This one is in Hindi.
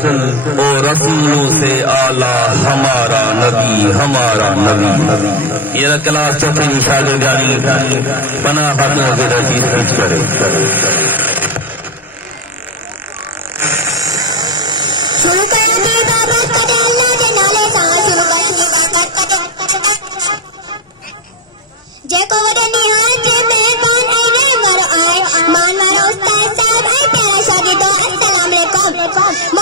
ओ रसूलों से आला हमारा नबी, हमारा नबी। ये क्लास चौथी शागिर्दानी पनाह खातून के दर्जी स्पीच करे। शुरू करेंगे इबादत करे अल्लाह के नाले सां, शुरू करेंगे इबादत करे जेको वडे निहाल जे मेहमान आए घर आए मान वारो उस्ताद साहब ऐं प्यारा शागिर्दो अस्सलाम वालेकुम।